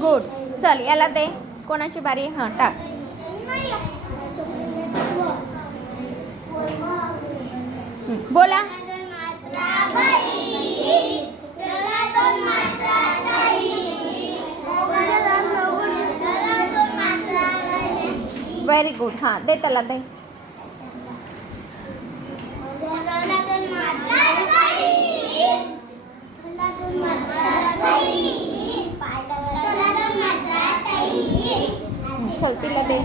Good. चल याला दे. कोणाची बारी? हां टाक. बोला. Very good. हां दे त्याला दे. चल तिला दे.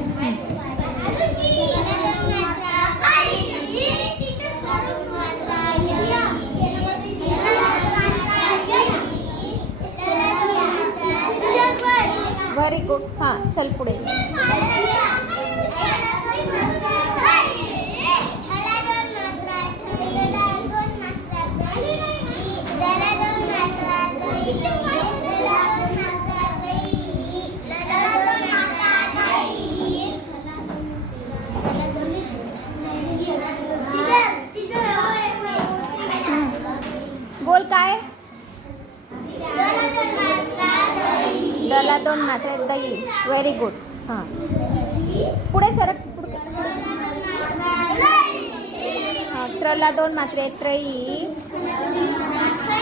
Very good. हां चल पुढे. बोल काय? दला दोन मात्रे दही. Very good. हां पुढे सरक. हां त्रला दोन मात्रे त्रयी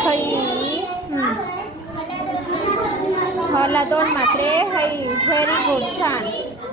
खई. हला दोन मात्रे हई. Very good. छान.